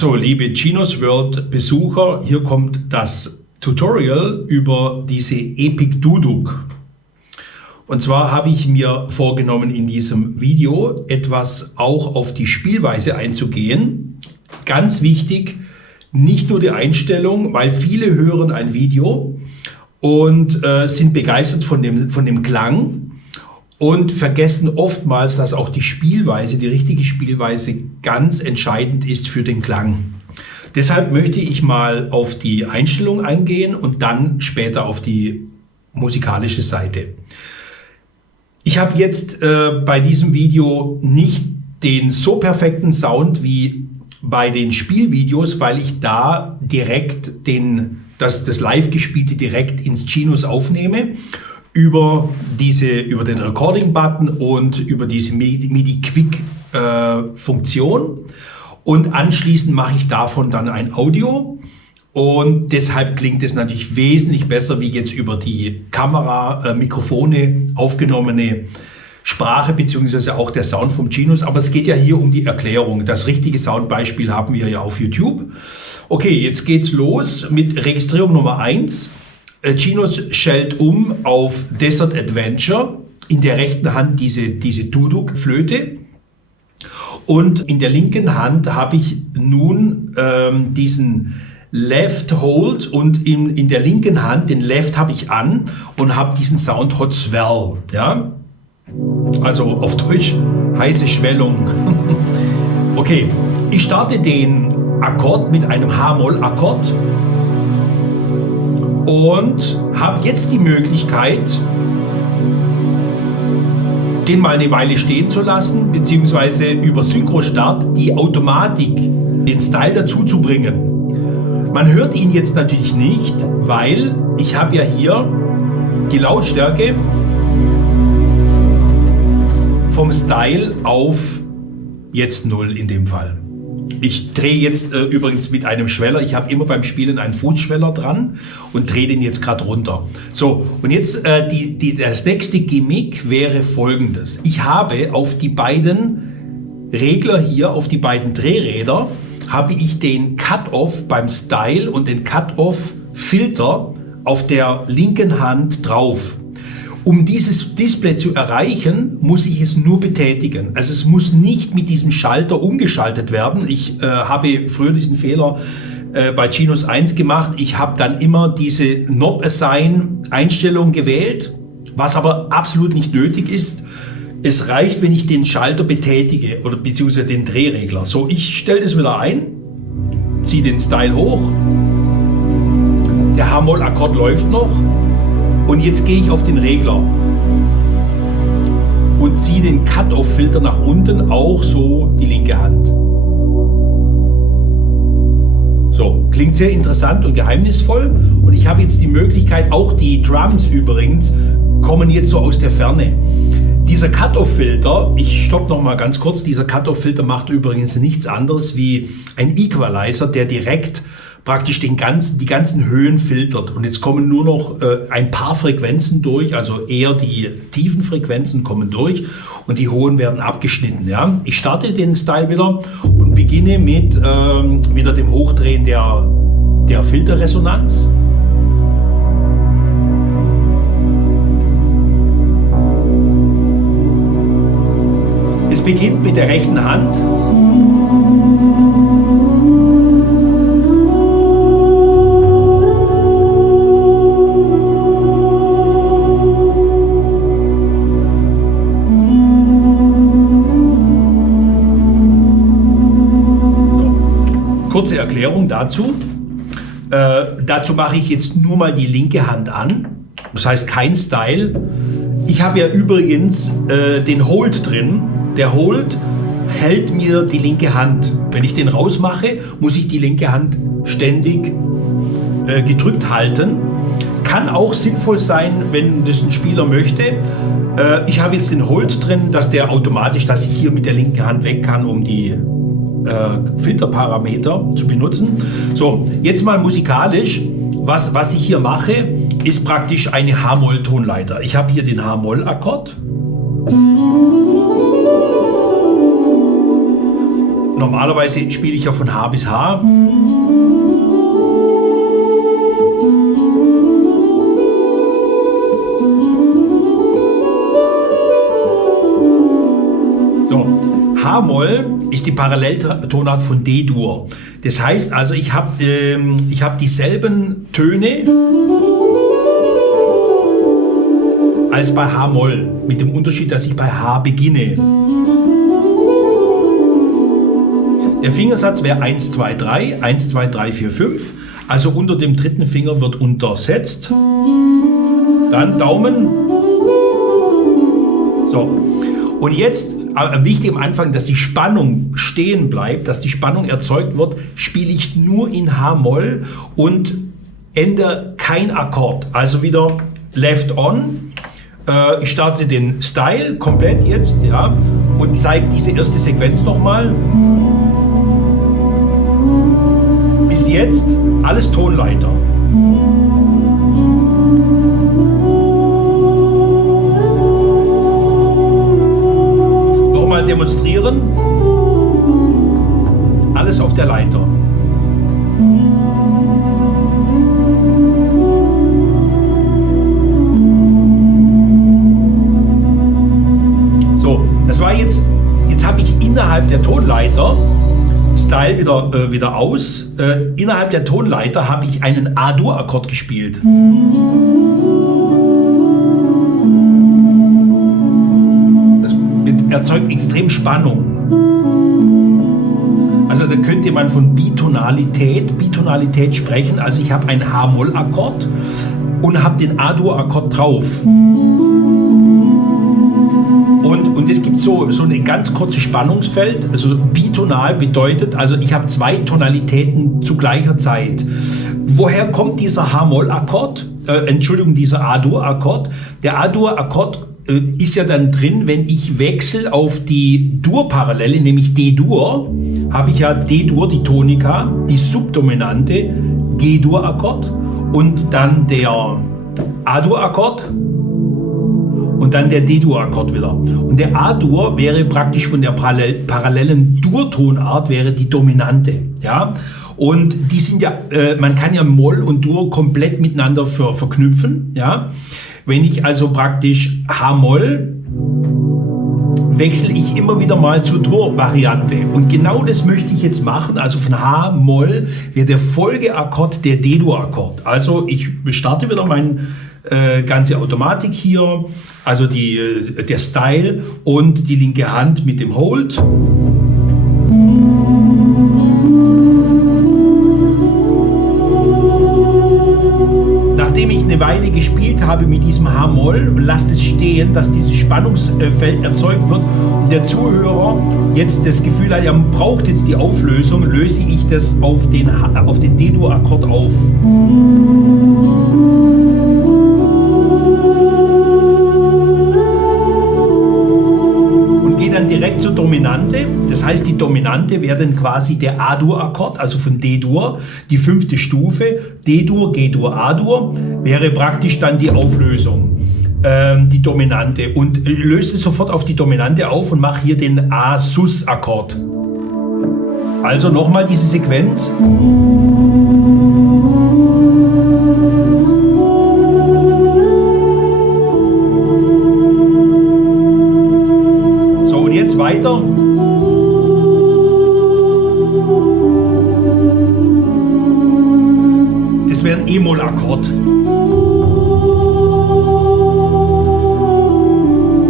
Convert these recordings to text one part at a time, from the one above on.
So, liebe Genius World Besucher, hier kommt das Tutorial über diese Epic Duduk. Und zwar habe ich mir vorgenommen, in diesem Video etwas auch auf die Spielweise einzugehen. Ganz wichtig, nicht nur die Einstellung, weil viele hören ein Video und sind begeistert von dem Klang und vergessen oftmals, dass auch die Spielweise, die richtige Spielweise ganz entscheidend ist für den Klang. Deshalb möchte ich mal auf die Einstellung eingehen und dann später auf die musikalische Seite. Ich habe jetzt bei diesem Video nicht den so perfekten Sound wie bei den Spielvideos, weil ich da direkt das Live-Gespielte direkt ins Genius aufnehme, über den Recording-Button und über diese MIDI-Quick-Funktion. Und anschließend mache ich davon dann ein Audio. Und deshalb klingt es natürlich wesentlich besser, wie jetzt über die Kamera, Mikrofone aufgenommene Sprache, beziehungsweise auch der Sound vom Genius. Aber es geht ja hier um die Erklärung. Das richtige Soundbeispiel haben wir ja auf YouTube. Okay, jetzt geht's los mit Registrierung Nummer 1. Genius stellt um auf Desert Adventure. In der rechten Hand diese Duduk-Flöte. Und in der linken Hand habe ich nun diesen Left Hold und in der linken Hand, den Left habe ich an und habe diesen Sound Hot Swell. Ja? Also auf Deutsch heiße Schwellung. Okay, ich starte den Akkord mit einem H-Moll-Akkord und habe jetzt die Möglichkeit, den mal eine Weile stehen zu lassen, beziehungsweise über Synchro-Start die Automatik, den Style dazu zu bringen. Man hört ihn jetzt natürlich nicht, weil ich habe ja hier die Lautstärke vom Style auf jetzt 0 in dem Fall. Ich drehe jetzt übrigens mit einem Schweller, ich habe immer beim Spielen einen Fußschweller dran und drehe den jetzt gerade runter. So, und jetzt das nächste Gimmick wäre folgendes. Ich habe auf die beiden Regler hier, auf die beiden Drehräder, habe ich den Cut-Off beim Style und den Cut-Off-Filter auf der linken Hand drauf. Um dieses Display zu erreichen, muss ich es nur betätigen. Also es muss nicht mit diesem Schalter umgeschaltet werden. Ich habe früher diesen Fehler bei Genius 1 gemacht. Ich habe dann immer diese Knob-Assign-Einstellung gewählt, was aber absolut nicht nötig ist. Es reicht, wenn ich den Schalter betätige oder beziehungsweise den Drehregler. So, ich stelle das wieder ein, ziehe den Style hoch, der H-Moll-Akkord läuft noch. Und jetzt gehe ich auf den Regler und ziehe den Cut-Off-Filter nach unten, auch so die linke Hand. So, klingt sehr interessant und geheimnisvoll. Und ich habe jetzt die Möglichkeit, auch die Drums übrigens, kommen jetzt so aus der Ferne. Dieser Cut-Off-Filter, ich stoppe noch mal ganz kurz, dieser Cut-Off-Filter macht übrigens nichts anderes wie ein Equalizer, der direkt praktisch die ganzen Höhen filtert. Und jetzt kommen nur noch ein paar Frequenzen durch, also eher die tiefen Frequenzen kommen durch und die hohen werden abgeschnitten. Ja? Ich starte den Style wieder und beginne mit wieder dem Hochdrehen der Filterresonanz. Es beginnt mit der rechten Hand. Kurze Erklärung dazu. Dazu mache ich jetzt nur mal die linke Hand an. Das heißt kein Style. Ich habe ja übrigens den Hold drin. Der Hold hält mir die linke Hand. Wenn ich den rausmache, muss ich die linke Hand ständig gedrückt halten. Kann auch sinnvoll sein, wenn das ein Spieler möchte. Ich habe jetzt den Hold drin, dass ich hier mit der linken Hand weg kann, um die Filterparameter zu benutzen. So, jetzt mal musikalisch. Was ich hier mache, ist praktisch eine H-Moll-Tonleiter. Ich habe hier den H-Moll-Akkord. normalerweise spiele ich ja von H bis H. So, H-Moll ist die Paralleltonart von D-Dur. Das heißt also, ich habe dieselben Töne als bei H-Moll, mit dem Unterschied, dass ich bei H beginne. Der Fingersatz wäre 1, 2, 3, 1, 2, 3, 4, 5. Also unter dem dritten Finger wird untersetzt. Dann Daumen. So. Und jetzt, wichtig am Anfang, dass die Spannung stehen bleibt, dass die Spannung erzeugt wird, spiele ich nur in H-Moll und ändere kein Akkord. Also wieder Left On. Ich starte den Style komplett jetzt, ja, und zeige diese erste Sequenz nochmal. Bis jetzt alles Tonleiter. Nochmal demonstrieren. Alles auf der Leiter. So, das war jetzt habe ich innerhalb der Tonleiter Style wieder aus. Innerhalb der Tonleiter habe ich einen A-Dur-Akkord gespielt. Das erzeugt extrem Spannung. Also da könnte man von Bitonalität sprechen. Also ich habe einen H-Moll-Akkord und habe den A-Dur-Akkord drauf. Und es gibt so ein ganz kurzes Spannungsfeld. Also bitonal bedeutet, also ich habe zwei Tonalitäten zu gleicher Zeit. Woher kommt dieser H-Moll-Akkord? Dieser A-Dur-Akkord. Der A-Dur-Akkord ist ja dann drin, wenn ich wechsle auf die Dur-Parallele, nämlich D-Dur, habe ich ja D-Dur, die Tonika, die Subdominante, G-Dur-Akkord und dann der A-Dur-Akkord. Und dann der D-Dur-Akkord wieder. Und der A-Dur wäre praktisch von der parallelen Dur-Tonart wäre die Dominante. Ja? Und die sind ja, man kann ja Moll und Dur komplett miteinander verknüpfen. Ja? Wenn ich also praktisch H-Moll wechsle ich immer wieder mal zur Dur-Variante. Und genau das möchte ich jetzt machen. Also von H-Moll wäre der Folgeakkord der D-Dur-Akkord. Also ich starte wieder meine ganze Automatik hier. Also der Style und die linke Hand mit dem Hold. Nachdem ich eine Weile gespielt habe mit diesem H-Moll, lasst es stehen, dass dieses Spannungsfeld erzeugt wird und der Zuhörer jetzt das Gefühl hat, er braucht jetzt die Auflösung, löse ich das auf den D-Dur-Akkord auf. Dann direkt zur Dominante. Das heißt, die Dominante wäre dann quasi der A-Dur-Akkord, also von D-Dur, die 5. Stufe, D-Dur, G-Dur, A-Dur, wäre praktisch dann die Auflösung, die Dominante. Und löse sofort auf die Dominante auf und mache hier den A-Sus-Akkord. Also nochmal diese Sequenz. Jetzt weiter. Das wäre ein E-Moll-Akkord.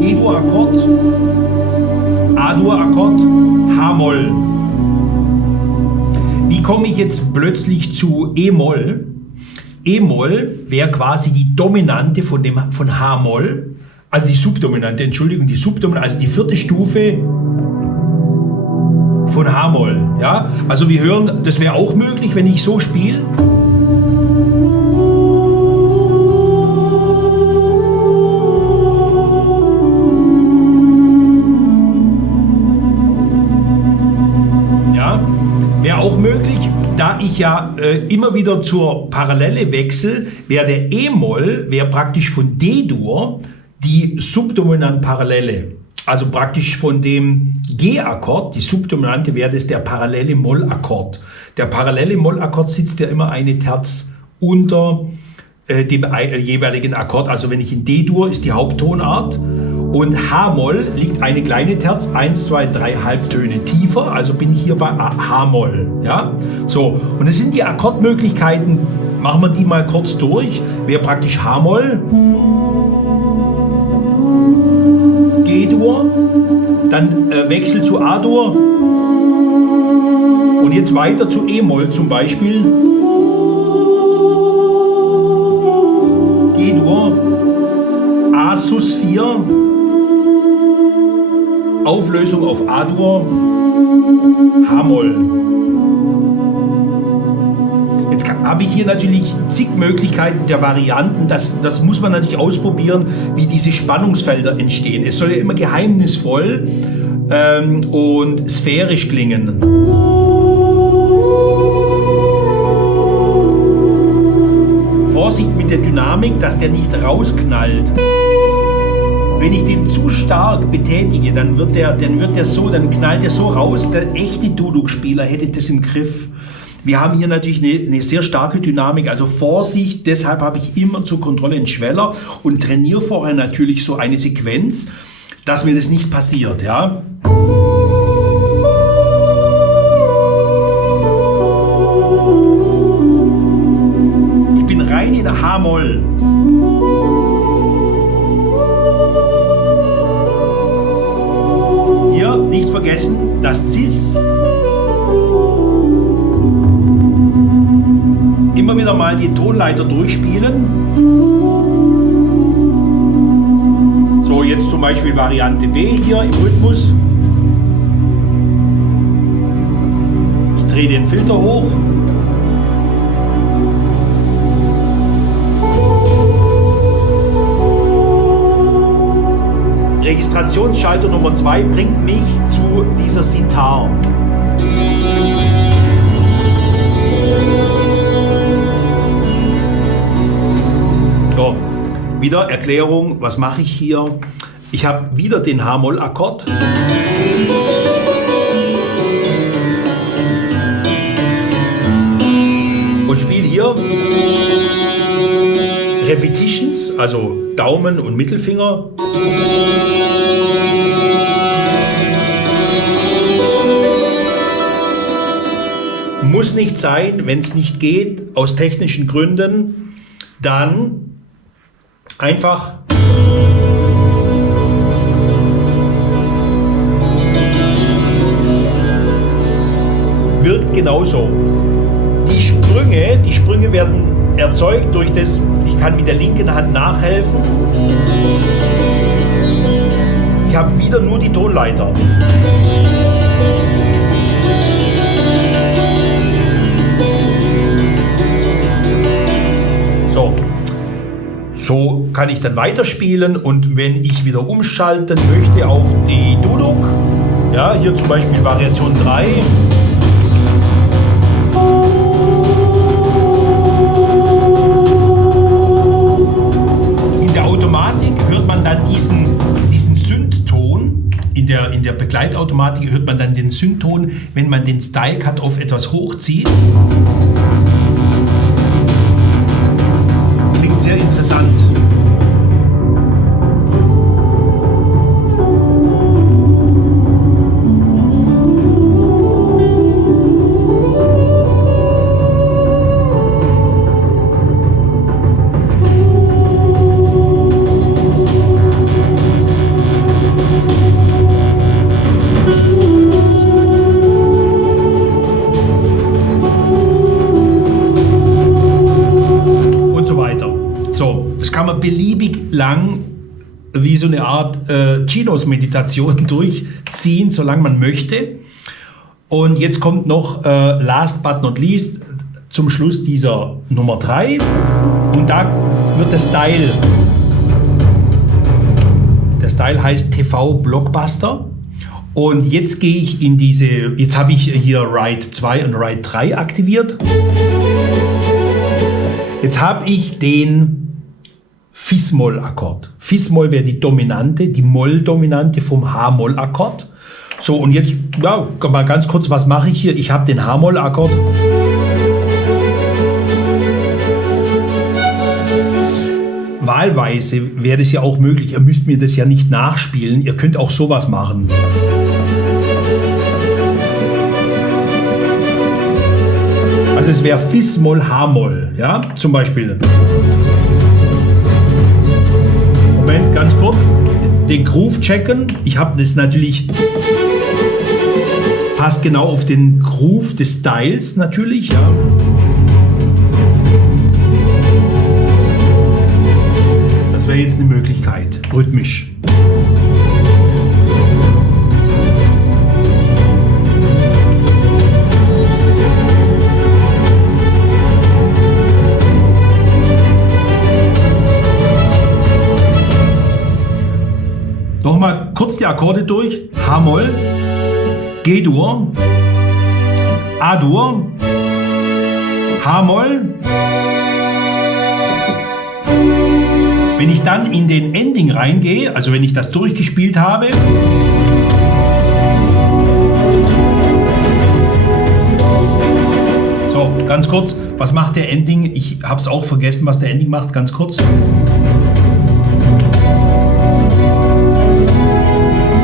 G-Dur-Akkord, A-Dur-Akkord, H-Moll. Wie komme ich jetzt plötzlich zu E-Moll? E-Moll wäre quasi die Dominante von H-Moll. Also die Subdominante, Entschuldigung, also die 4. Stufe von H-Moll. Ja? Also wir hören, das wäre auch möglich, wenn ich so spiele. Ja, wäre auch möglich. Da ich ja immer wieder zur Parallele wechsle, wäre der E-Moll, wäre praktisch von D-Dur die subdominant Parallele. Also praktisch von dem G-Akkord, die Subdominante, wäre das der parallele Mollakkord. Der parallele Mollakkord sitzt ja immer eine Terz unter dem jeweiligen Akkord. Also wenn ich in D-Dur ist die Haupttonart und H-Moll liegt eine kleine Terz, 1, 2, 3 Halbtöne tiefer, also bin ich hier bei H-Moll. Ja? So, und das sind die Akkordmöglichkeiten, machen wir die mal kurz durch. Wäre praktisch H-Moll, G-Dur, dann Wechsel zu A-Dur und jetzt weiter zu E-Moll zum Beispiel. G-Dur, A Sus 4, Auflösung auf A-Dur, H-Moll. Jetzt habe ich hier natürlich zig Möglichkeiten der Varianten. Das muss man natürlich ausprobieren, wie diese Spannungsfelder entstehen. Es soll ja immer geheimnisvoll und sphärisch klingen. Vorsicht mit der Dynamik, dass der nicht rausknallt. Wenn ich den zu stark betätige, dann knallt der so raus. Der echte Duduk-Spieler hätte das im Griff. Wir haben hier natürlich eine sehr starke Dynamik, also Vorsicht, deshalb habe ich immer zur Kontrolle einen Schweller und trainiere vorher natürlich so eine Sequenz, dass mir das nicht passiert. Ja? Ich bin rein in H-Moll. Hier nicht vergessen, das Cis. Immer wieder mal die Tonleiter durchspielen. So, jetzt zum Beispiel Variante B hier im Rhythmus. Ich drehe den Filter hoch. Registrationsschalter Nummer 2 bringt mich zu dieser Sitar. So, wieder Erklärung, was mache ich hier? Ich habe wieder den H-Moll-Akkord. Und spiele hier Repetitions, also Daumen und Mittelfinger. Muss nicht sein, wenn es nicht geht, aus technischen Gründen, dann einfach wirkt genauso. Die Sprünge werden erzeugt durch das, ich kann mit der linken Hand nachhelfen. Ich habe wieder nur die Tonleiter. So kann ich dann weiterspielen und wenn ich wieder umschalten möchte auf die Duduk, ja, hier zum Beispiel Variation 3. In der Automatik hört man dann diesen Synth-Ton, in der Begleitautomatik hört man dann den Synth-Ton, wenn man den Style-Cut-Off etwas hochzieht. Sehr interessant. Kann man beliebig lang wie so eine Art Chinos-Meditation durchziehen, solange man möchte. Und jetzt kommt noch last but not least zum Schluss dieser Nummer 3 und da wird der Style heißt TV Blockbuster und jetzt gehe ich in jetzt habe ich hier Ride 2 und Ride 3 aktiviert. Jetzt habe ich den Fis-Moll-Akkord. Fis-Moll wäre die Dominante, die Moll-Dominante vom H-Moll-Akkord. So, und jetzt, ja, mal ganz kurz, was mache ich hier? Ich habe den H-Moll-Akkord. Wahlweise wäre das ja auch möglich. Ihr müsst mir das ja nicht nachspielen. Ihr könnt auch sowas machen. Also es wäre Fis-Moll, H-Moll, ja, zum Beispiel. Moment, ganz kurz, den Groove checken. Ich habe das natürlich, passt genau auf den Groove des Styles natürlich, ja. Das wäre jetzt eine Möglichkeit, rhythmisch. Nochmal kurz die Akkorde durch. H-Moll, G-Dur, A-Dur, H-Moll. Wenn ich dann in den Ending reingehe, also wenn ich das durchgespielt habe, so, ganz kurz, was macht der Ending? Ich habe es auch vergessen, was der Ending macht, ganz kurz.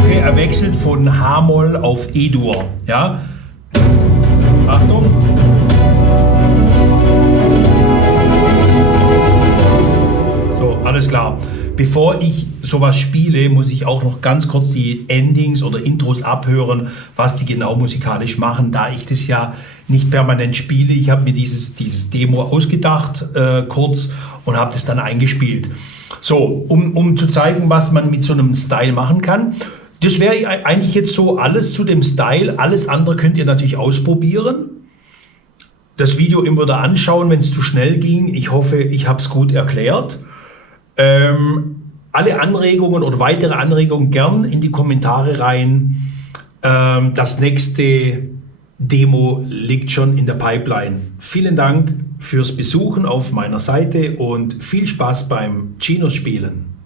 Okay, er wechselt von H-Moll auf E-Dur, ja. Achtung. Alles klar. Bevor ich sowas spiele, muss ich auch noch ganz kurz die Endings oder Intros abhören, was die genau musikalisch machen, da ich das ja nicht permanent spiele. Ich habe mir dieses Demo ausgedacht, kurz, und habe das dann eingespielt. So, um zu zeigen, was man mit so einem Style machen kann. Das wäre eigentlich jetzt so alles zu dem Style. Alles andere könnt ihr natürlich ausprobieren. Das Video immer wieder anschauen, wenn es zu schnell ging. Ich hoffe, ich habe es gut erklärt. Alle Anregungen oder weitere Anregungen gern in die Kommentare rein. Das nächste Demo liegt schon in der Pipeline. Vielen Dank fürs Besuchen auf meiner Seite und viel Spaß beim Chinos spielen.